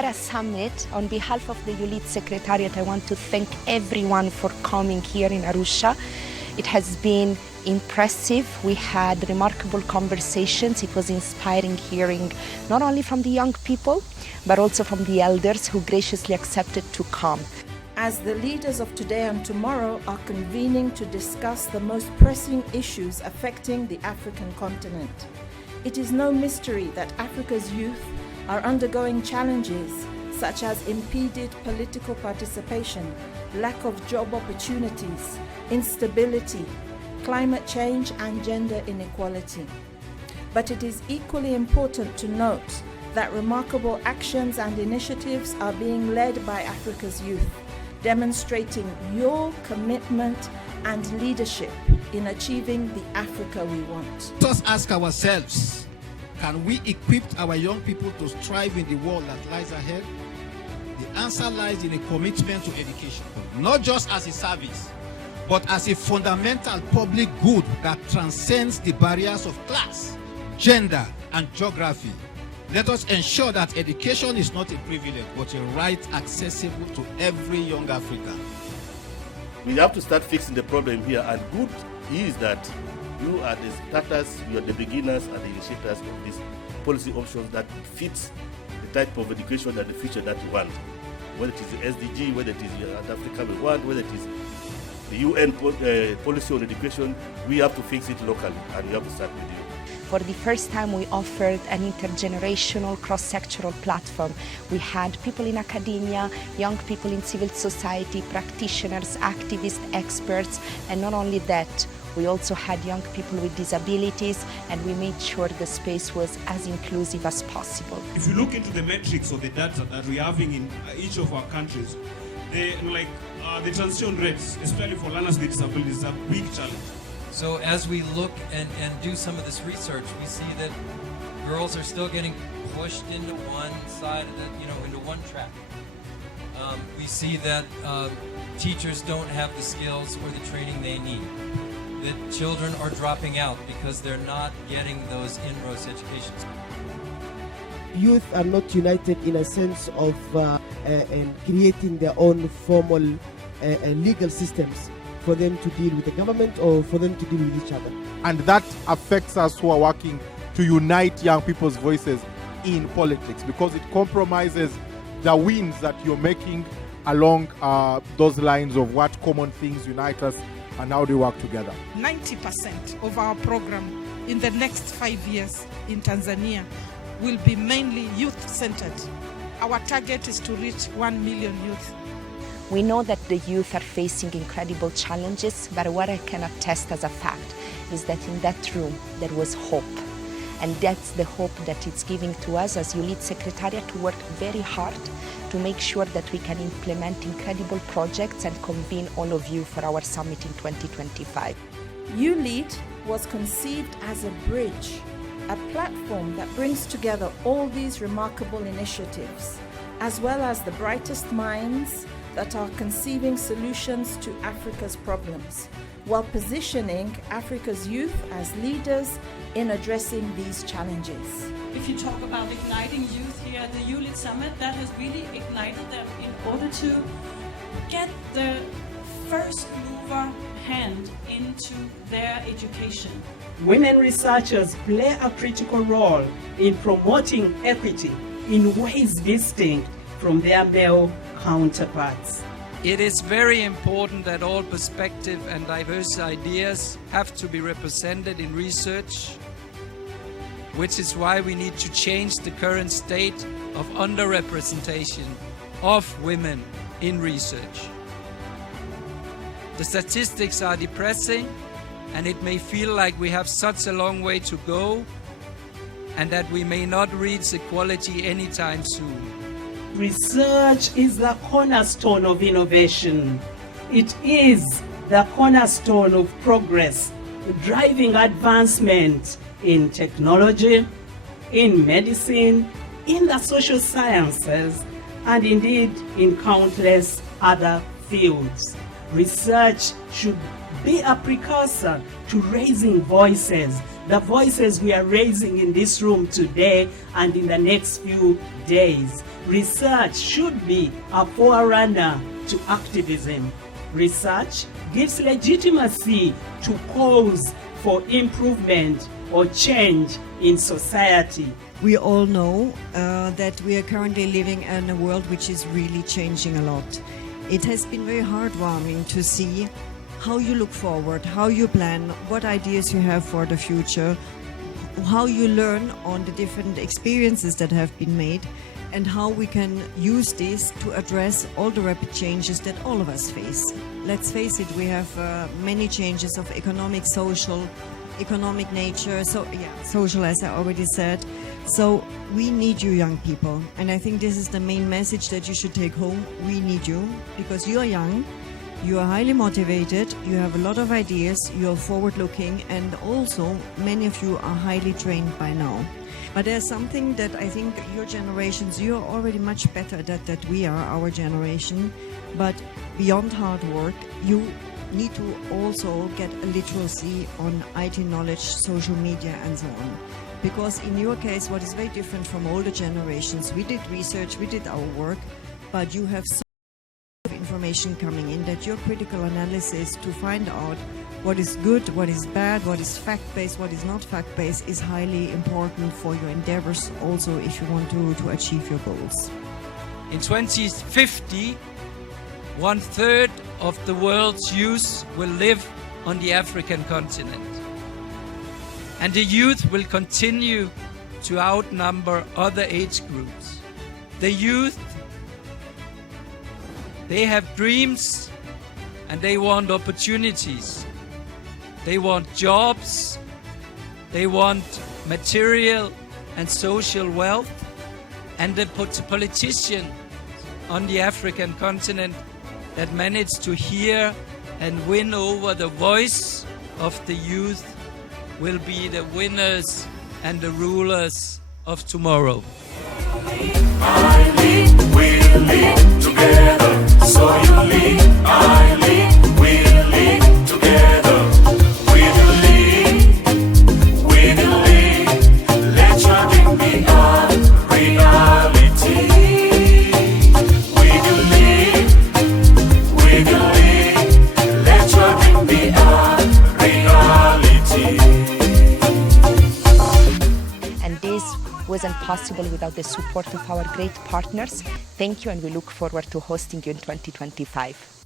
What a summit. On behalf of the YouLead Secretariat, I want to thank everyone for coming here in Arusha. It has been impressive. We had remarkable conversations. It was inspiring hearing not only from the young people, but also from the elders who graciously accepted to come. As the leaders of today and tomorrow are convening to discuss the most pressing issues affecting the African continent, it is no mystery that Africa's youth are undergoing challenges such as impeded political participation, lack of job opportunities, instability, climate change, and gender inequality. But it is equally important to note that remarkable actions and initiatives are being led by Africa's youth, demonstrating your commitment and leadership in achieving the Africa we want. Let us ask ourselves, can we equip our young people to strive in the world that lies ahead? The answer lies in a commitment to education, not just as a service, but as a fundamental public good that transcends the barriers of class, gender, and geography. Let us ensure that education is not a privilege, but a right accessible to every young African. We have to start fixing the problem here, and good is that you are the starters, you are the beginners and the initiators of these policy options that fits the type of education and the future that you want. Whether it is the SDG, whether it is the Africa we want, whether it is the UN policy on education, we have to fix it locally, and we have to start with you. For the first time, we offered an intergenerational cross-sectoral platform. We had people in academia, young people in civil society, practitioners, activists, experts, and not only that, we also had young people with disabilities, and we made sure the space was as inclusive as possible. If you look into the metrics of the data that we're having in each of our countries, the transition rates, especially for learners with disabilities, is a big challenge. So as we look and do some of this research, we see that girls are still getting pushed into one side of the, into one track. We see that teachers don't have the skills or the training they need. That children are dropping out because they're not getting those inroads educations. Youth are not united in a sense of creating their own formal legal systems for them to deal with the government or for them to deal with each other. And that affects us who are working to unite young people's voices in politics, because it compromises the wins that you're making along those lines of what common things unite us and how they work together. 90% of our program in the next 5 years in Tanzania will be mainly youth-centered. Our target is to reach 1 million youth. We know that the youth are facing incredible challenges, but what I can attest as a fact is that in that room there was hope. And that's the hope that it's giving to us as YouLead Secretariat to work very hard to make sure that we can implement incredible projects and convene all of you for our summit in 2025. YouLead was conceived as a bridge, a platform that brings together all these remarkable initiatives, as well as the brightest minds that are conceiving solutions to Africa's problems, while positioning Africa's youth as leaders in addressing these challenges. If you talk about igniting youth here at the YouLead Summit, that has really ignited them in order to get the first mover hand into their education. Women researchers play a critical role in promoting equity in ways distinct from their male counterparts. It is very important that all perspective and diverse ideas have to be represented in research, which is why we need to change the current state of underrepresentation of women in research. The statistics are depressing, and it may feel like we have such a long way to go and that we may not reach equality anytime soon. Research is the cornerstone of innovation. It is the cornerstone of progress, driving advancement in technology, in medicine, in the social sciences, and indeed in countless other fields. Research should be a precursor to raising voices, the voices we are raising in this room today and in the next few days. Research should be a forerunner to activism. Research gives legitimacy to calls for improvement or change in society. We all know that we are currently living in a world which is really changing a lot. It has been very heartwarming to see how you look forward, how you plan, what ideas you have for the future, how you learn on the different experiences that have been made, and how we can use this to address all the rapid changes that all of us face. Let's face it, we have many changes of economic, social, economic nature, social as I already said. So we need you young people, and I think this is the main message that you should take home. We need you because you are young, you are highly motivated, you have a lot of ideas, you are forward looking, and also many of you are highly trained by now. But there's something that I think your generations, you are already much better at that we are, our generation, but beyond hard work, you need to also get a literacy on IT knowledge, social media and so on. Because in your case, what is very different from older generations, we did research, we did our work, but you have so much information coming in that your critical analysis to find out what is good, what is bad, what is fact-based, what is not fact-based is highly important for your endeavors also if you want to achieve your goals. In 2050, 1/3 of the world's youth will live on the African continent. And the youth will continue to outnumber other age groups. The youth, they have dreams and they want opportunities. They want jobs, they want material and social wealth, and the politician on the African continent that managed to hear and win over the voice of the youth will be the winners and the rulers of tomorrow. I lead, we lead together. So you lead, I lead, we lead together. We will lead, let your dream be a reality. We will lead, let your dream be a reality. And this wasn't possible without the support of our great partners. Thank you, and we look forward to hosting you in 2025.